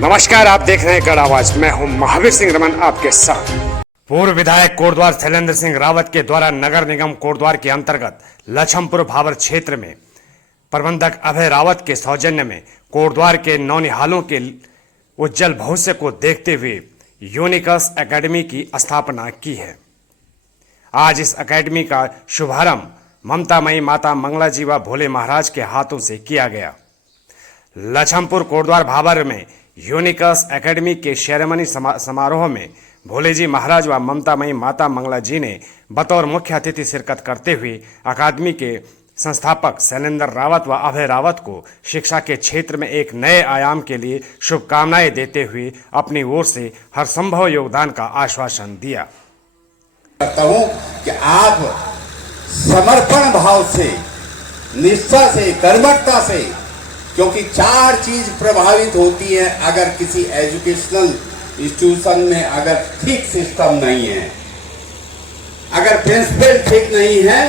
नमस्कार, आप देख रहे हैं गढ़ आवाज। मैं हूं महावीर सिंह रमन आपके साथ। पूर्व विधायक कोटद्वार शैलेंद्र सिंह रावत के द्वारा नगर निगम कोटद्वार के अंतर्गत लछमपुर भाबर क्षेत्र में प्रबंधक अभय रावत के सौजन्य में कोटद्वार के नौनिहालों के उज्जवल भविष्य को देखते हुए यूनिकस एकेडमी की स्थापना की है। आज इस एकेडमी का शुभारंभ ममतामयी माता मंगला जी व भोले महाराज के हाथों से किया गया। लछमपुर कोटद्वार भाबर में यूनिकस एकेडमी के सेरेमनी समारोह में भोले जी महाराज व ममतामयी माता मंगला जी ने बतौर मुख्य अतिथि शिरकत करते हुए अकादमी के संस्थापक शैलेंद्र रावत व अभय रावत को शिक्षा के क्षेत्र में एक नए आयाम के लिए शुभकामनाएं देते हुए अपनी ओर से हर संभव योगदान का आश्वासन दिया। करता हूं कि आप समर्पण भाव से, निष्ठा से, कर्मठता से, क्योंकि चार चीज प्रभावित होती है अगर किसी एजुकेशनल इंस्टीट्यूशन में अगर ठीक सिस्टम नहीं है, अगर प्रिंसिपल ठीक नहीं है,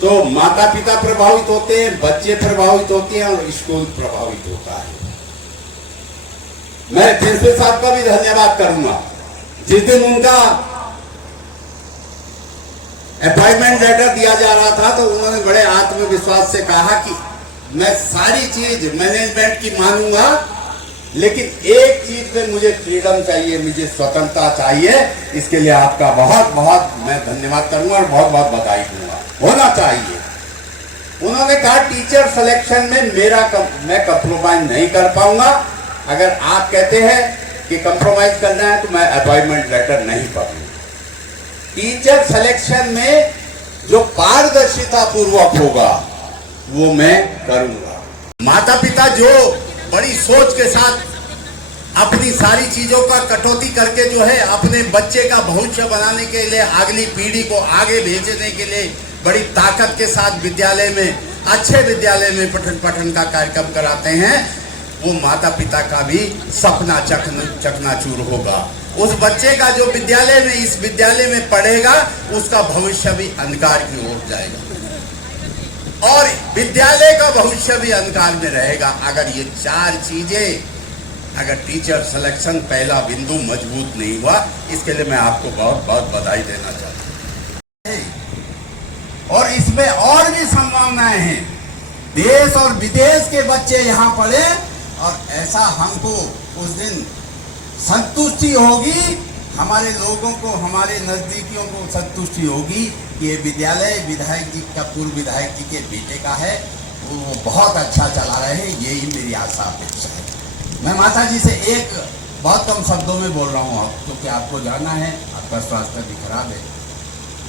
तो माता पिता प्रभावित होते हैं, बच्चे प्रभावित होते हैं और स्कूल प्रभावित होता है। मैं प्रिंसिपल साहब का भी धन्यवाद करूंगा। जिस दिन उनका अपॉइंटमेंट लेटर दिया जा रहा था तो उन्होंने बड़े आत्मविश्वास से कहा कि मैं सारी चीज मैनेजमेंट की मानूंगा, लेकिन एक चीज पे मुझे फ्रीडम चाहिए, मुझे स्वतंत्रता चाहिए। इसके लिए आपका बहुत बहुत मैं धन्यवाद करूंगा और बहुत बहुत बधाई दूंगा। होना चाहिए। उन्होंने कहा टीचर सिलेक्शन में मैं कंप्रोमाइज नहीं कर पाऊंगा। अगर आप कहते हैं कि कंप्रोमाइज करना है तो मैं अपॉइंटमेंट लेटर नहीं पढ़ूंगा। टीचर सिलेक्शन में जो पारदर्शिता पूर्वक होगा वो मैं करूंगा। माता पिता जो बड़ी सोच के साथ अपनी सारी चीजों का कटौती करके जो है अपने बच्चे का भविष्य बनाने के लिए, अगली पीढ़ी को आगे भेजने के लिए बड़ी ताकत के साथ विद्यालय में, अच्छे विद्यालय में पठन का कार्यक्रम कराते हैं, वो माता पिता का भी सपना चकनाचूर होगा। उस बच्चे का जो विद्यालय में, इस विद्यालय में पढ़ेगा, उसका भविष्य भी अंधकार की ओर जाएगा और विद्यालय का भविष्य भी अंधकार में रहेगा। अगर ये चार चीजें, अगर टीचर सिलेक्शन पहला बिंदु मजबूत नहीं हुआ, इसके लिए मैं आपको बहुत बहुत बधाई देना चाहता हूं। और इसमें और भी संभावनाएं हैं। देश और विदेश के बच्चे यहाँ पढ़े और ऐसा हमको उस दिन संतुष्टि होगी, हमारे लोगों को, हमारे नजदीकियों को संतुष्टि होगी कि ये विद्यालय विधायक जी का, पूर्व विधायक जी के बेटे का है, वो बहुत अच्छा चला रहे हैं। यही मेरी आशा अपेक्षा है। मैं माता जी से एक बहुत कम शब्दों में बोल रहा हूँ क्योंकि आपको जाना है, आपका स्वास्थ्य भी खराब है।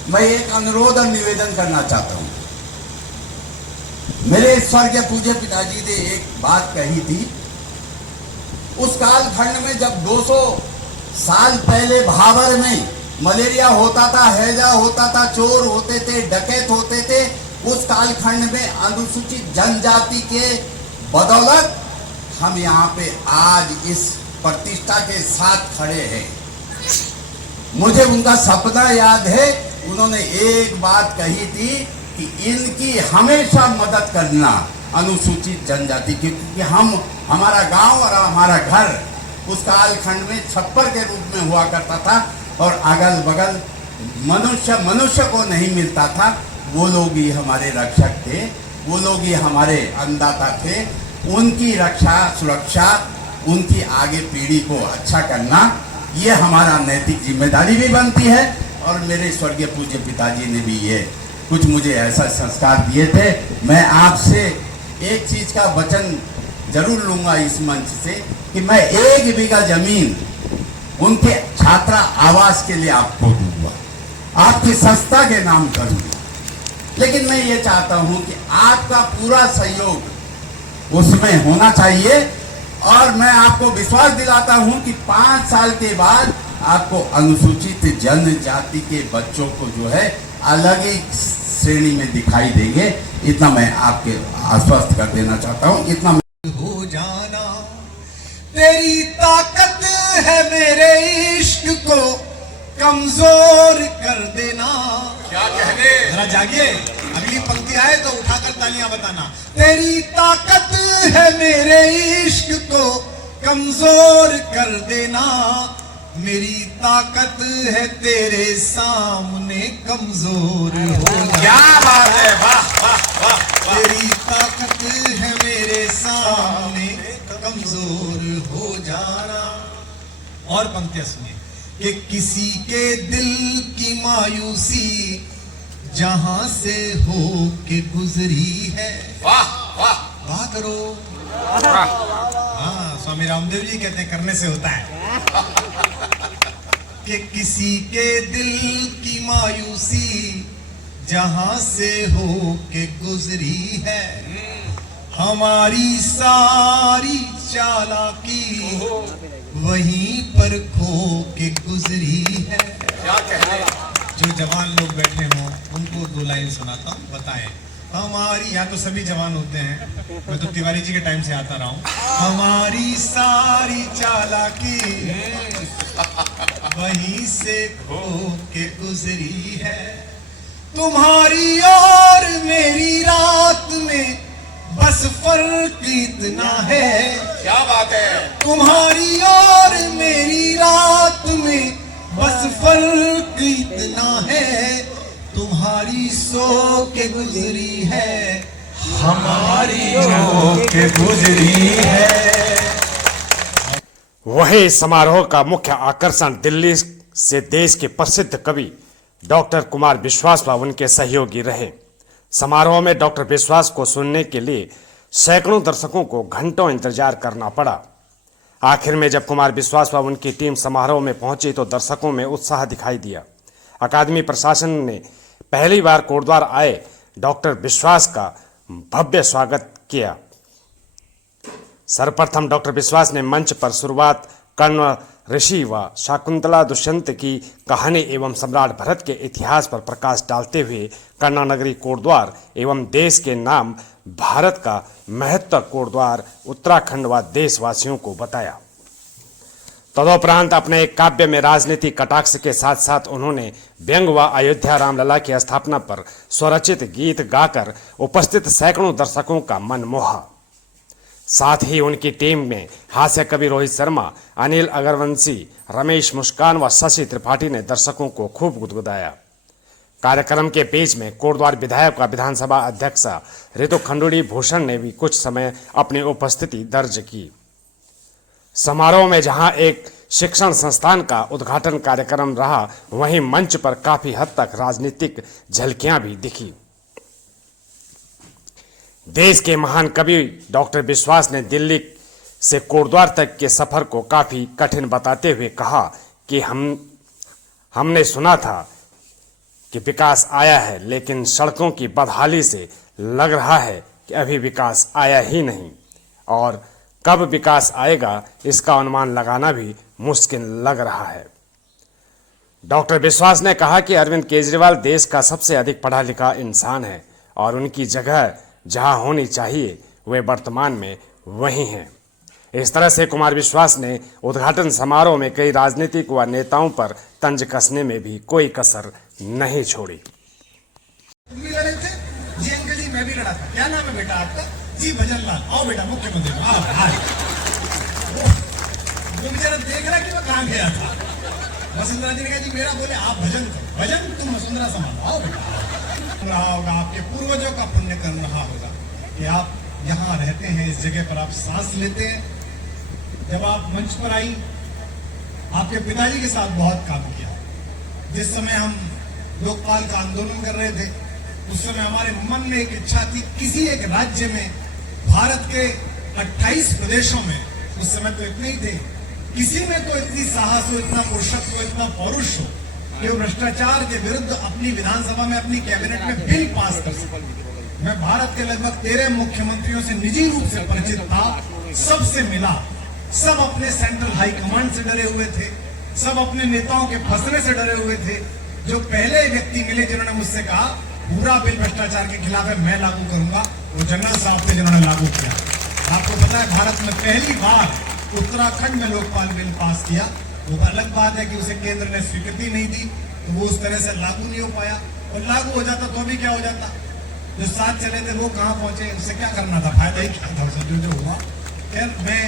मैं एक अनुरोध और निवेदन करना चाहता हूँ। मेरे स्वर्गीय पूज्य पिताजी ने एक बात कही थी, उस कालखंड में जब 200 साल पहले भाबर में मलेरिया होता था, हैजा होता था, चोर होते थे, डकैत होते थे, उस कालखंड में अनुसूचित जनजाति के बदौलत हम यहाँ पे आज इस प्रतिष्ठा के साथ खड़े हैं। मुझे उनका सपना याद है। उन्होंने एक बात कही थी कि इनकी हमेशा मदद करना, अनुसूचित जनजाति की, क्योंकि हमारा गांव और हमारा घर उस कालखंड में छप्पर के रूप में हुआ करता था और अगल बगल मनुष्य को नहीं मिलता था। वो लोग ही हमारे रक्षक थे, वो लोग ही हमारे अन्नदाता थे। उनकी रक्षा, सुरक्षा, उनकी आगे पीढ़ी को अच्छा करना, ये हमारा नैतिक जिम्मेदारी भी बनती है। और मेरे स्वर्गीय पूज्य पिताजी ने भी ये कुछ मुझे ऐसा संस्कार दिए थे। मैं आपसे एक चीज का वचन जरूर लूंगा इस मंच से कि मैं 1 बीघा जमीन उनके छात्रा आवास के लिए आपको दूंगा, आपकी संस्था के नाम करूंगा। लेकिन मैं ये चाहता हूं कि आपका पूरा सहयोग उसमें होना चाहिए। और मैं आपको विश्वास दिलाता हूं कि 5 साल के बाद आपको अनुसूचित जनजाति के बच्चों को जो है अलग ही श्रेणी में दिखाई देंगे। इतना मैं आपके आश्वस्त कर देना चाहता हूं। इतना हो जाना तेरी ताकत है, मेरे इश्क को कमजोर कर देना। क्या कहने, जरा जागिए, अगली पंक्ति आए तो उठाकर तालियां बताना। तेरी ताकत है मेरे इश्क को कमजोर कर देना। मेरी ताकत है तेरे सामने कमजोर हो जाना। क्या बात है, वाह वाह वाह वाह। तेरी ताकत है मेरे सामने कमजोर हो जाना। और पंक्तियां सुनिए कि किसी के दिल की मायूसी जहां से हो के गुजरी है। वाह वाह वाह करो। वाह। हाँ, स्वामी रामदेव जी कहते हैं करने से होता है। कि किसी के दिल की मायूसी जहां से हो के गुजरी है। हमारी सारी चालाकी वहीं पर खो के गुजरी है। क्या कहने। जो जवान लोग बैठे हों उनको दो लाइन सुनाता हूँ, बताएं। हमारी, यहाँ तो सभी जवान होते हैं, मैं तो तिवारी जी के टाइम से आता रहा हूँ। हमारी सारी चालाकी वहीं से खो के गुजरी है। तुम्हारी और मेरी रात में बस फर्क इतना है। क्या बात है। तुम्हारी और मेरी रात में बस फर्क इतना है। तुम्हारी सो के गुजरी है, हमारी जो के गुजरी है। वही समारोह का मुख्य आकर्षण दिल्ली से देश के प्रसिद्ध कवि डॉक्टर कुमार विश्वास व उनके सहयोगी रहे। समारोह में डॉक्टर विश्वास को सुनने के लिए सैकड़ों दर्शकों को घंटों इंतजार करना पड़ा। आखिर में जब कुमार विश्वास व उनकी टीम समारोह में पहुंची तो दर्शकों में उत्साह दिखाई दिया। अकादमी प्रशासन ने पहली बार कोटद्वार आए डॉक्टर विश्वास का भव्य स्वागत किया। सर्वप्रथम डॉक्टर विश्वास ने मंच पर शुरुआत कर्ण ऋषि व शाकुंतला दुष्यंत की कहानी एवं सम्राट भरत के इतिहास पर प्रकाश डालते हुए कन्नड़ नगरी कोटद्वार एवं देश के नाम भारत का महत्व कोटद्वार उत्तराखंड व देशवासियों को बताया। तदोपरांत अपने एक काव्य में राजनीति कटाक्ष के साथ साथ उन्होंने व्यंग व अयोध्या रामलला की स्थापना पर स्वरचित गीत गाकर उपस्थित सैकड़ों दर्शकों का मन मोहा। साथ ही उनकी टीम में हास्य कवि रोहित शर्मा, अनिल अग्रवंशी, रमेश मुस्कान व शशि त्रिपाठी ने दर्शकों को खूब गुदगुदाया। कार्यक्रम के बीच में कोटद्वार विधायक व विधानसभा अध्यक्ष ऋतु खंडूड़ी भूषण ने भी कुछ समय अपनी उपस्थिति दर्ज की। समारोह में जहां एक शिक्षण संस्थान का उद्घाटन कार्यक्रम रहा, वहीं मंच पर काफी हद तक राजनीतिक झलकियां भी दिखी। देश के महान कवि डॉक्टर विश्वास ने दिल्ली से कोटद्वार तक के सफर को काफी कठिन बताते हुए कहा कि हमने सुना था कि विकास आया है, लेकिन सड़कों की बदहाली से लग रहा है कि अभी विकास आया ही नहीं, और कब विकास आएगा इसका अनुमान लगाना भी मुश्किल लग रहा है। डॉक्टर विश्वास ने कहा कि अरविंद केजरीवाल देश का सबसे अधिक पढ़ा लिखा इंसान है और उनकी जगह जहां होनी चाहिए वे वर्तमान में वही हैं। इस तरह से कुमार विश्वास ने उद्घाटन समारोह में कई राजनीतिक व नेताओं पर तंज कसने में भी कोई कसर नहीं छोड़ी। तुम भी लड़े थे? जी अंकल जी, मैं भी लड़ा था। क्या नाम है बेटा आपका? जी भजन लाल। आओ बेटा मुख्यमंत्री, आओ आओ। वो बेचारा देख रहा कि मैं कहाँ गया था। वसुंधरा जी ने कहा जी मेरा बोले आप भजन करो, भजन तुम वसुंधरा संभालो। आओ बेटा। रहा होगा आपके पूर्वजों का पुण्य कर्म रहा होगा कि आप यहाँ रहते हैं, इस जगह पर आप सांस लेते हैं। जब आप मंच पर आई, आपके पिताजी के साथ बहुत काम किया। जिस समय हम लोकपाल का आंदोलन कर रहे थे, उस समय हमारे मन में एक इच्छा थी किसी एक राज्य में, भारत के 28 प्रदेशों में, उस समय तो इतने ही थे, किसी में तो इतनी साहस हो, इतना पुरुषत्व, इतना पौरुष हो कि वो भ्रष्टाचार के विरुद्ध अपनी विधानसभा में, अपनी कैबिनेट में बिल पास कर सके। मैं भारत के लगभग 13 मुख्यमंत्रियों से निजी रूप से परिचित था, सबसे मिला। सब अपने सेंट्रल हाई कमांड से डरे हुए थे, सब अपने नेताओं के फंसने से डरे हुए थे। जो पहले व्यक्ति मिले जिन्होंने मुझसे कहा पूरा बिल भ्रष्टाचार के खिलाफ है, मैं लागू करूंगा, वो जनरल साहब थे जिन्होंने लागू किया। आपको पता है भारत में पहली बार उत्तराखंड में लोकपाल बिल पास किया। वो अलग बात है कि उसे केंद्र ने स्वीकृति नहीं दी, तो वो उस तरह से लागू नहीं हो पाया, और लागू हो जाता तो अभी क्या हो जाता। जो साथ चले थे वो कहाँ पहुंचे, उससे क्या करना था, फायदा ही क्या था उसे जो हुआ। खैर मैं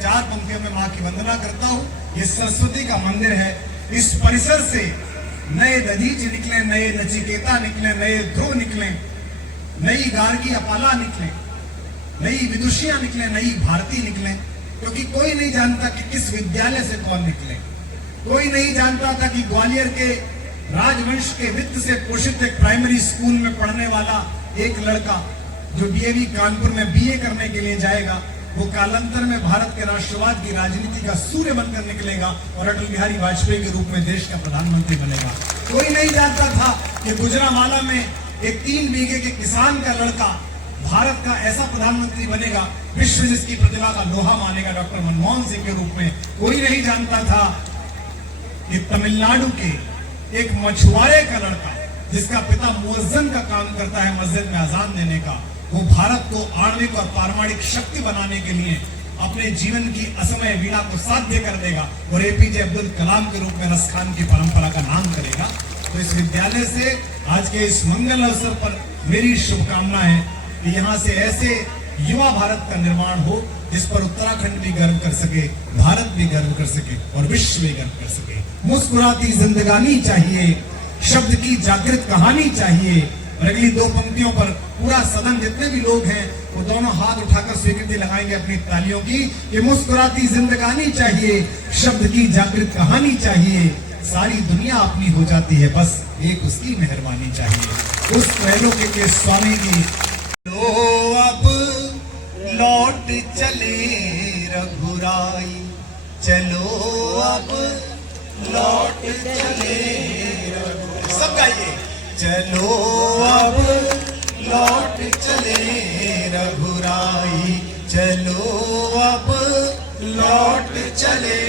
4 चार पंक्तियों में मां की वंदना करता हूं। ये सरस्वती का मंदिर है। इस परिसर से नए दधीच निकले, नए नचिकेता निकले, नए ध्रुव निकले, नई गार्गी अपाला निकले, नई विदुषियां निकले, नई भारती निकले। क्योंकि कोई नहीं जानता कि किस विद्यालय से कौन निकले। कोई नहीं जानता था कि ग्वालियर के राजवंश के वित्त से पोषित एक प्राइमरी स्कूल में पढ़ने वाला एक लड़का जो डीएवी कानपुर में बीए करने के लिए जाएगा, वो कालांतर में भारत के राष्ट्रवाद की राजनीति का सूर्य बनकर निकलेगा और अटल बिहारी वाजपेयी के रूप में देश का प्रधानमंत्री बनेगा। कोई नहीं जानता था कि गुजरांवाला में एक 3 बीघे के किसान का लड़का भारत का ऐसा प्रधानमंत्री बनेगा, विश्व जिसकी प्रतिभा का लोहा मानेगा, डॉक्टर मनमोहन सिंह के रूप में। कोई नहीं जानता था कि तमिलनाडु के एक मछुआरे का लड़का जिसका पिता मुअज्जिन का काम करता है मस्जिद में अजान देने का, वो भारत को आणविक और पारमाणिक शक्ति बनाने के लिए अपने जीवन की असमय वीणा को साध्य कर देगा और एपीजे अब्दुल कलाम के रूप में रसखान की परंपरा का नाम करेगा। तो इस विद्यालय से आज के इस मंगल अवसर पर मेरी शुभकामना है कि यहाँ से ऐसे युवा भारत का निर्माण हो जिस पर उत्तराखंड भी गर्व कर सके, भारत भी गर्व कर सके और विश्व भी गर्व कर सके। मुस्कुराती जिंदगानी चाहिए, शब्द की जागृत कहानी चाहिए। और अगली 2 पंक्तियों पर पूरा सदन जितने भी लोग हैं वो दोनों हाथ उठाकर स्वीकृति लगाएंगे अपनी तालियों की कि मुस्कुराती जिंदगानी चाहिए, शब्द की जागृत कहानी चाहिए। सारी दुनिया अपनी हो जाती है, बस एक उसकी मेहरबानी चाहिए। उस त्रैलोक्य के स्वामी की लो अब लौट चले रघुराई, चलो अब लौट चले रघुराई। सब गाइए। चलो अब लौट चले रघुराई, चलो अब लौट चले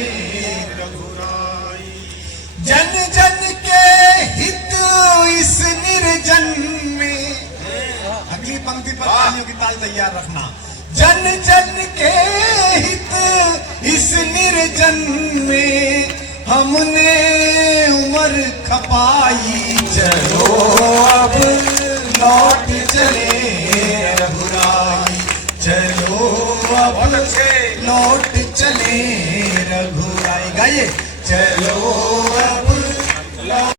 रघुराई। जन जन के हित इस निर्जन में, अगली पंक्ति पर तालियों की ताल तैयार रखना। जन जन के हित इस निर्जन में हमने उम्र खपाई, चलो अब लौट चले रघुराई, चलो अब लौट चले रघुराई। गाइए। चलो अब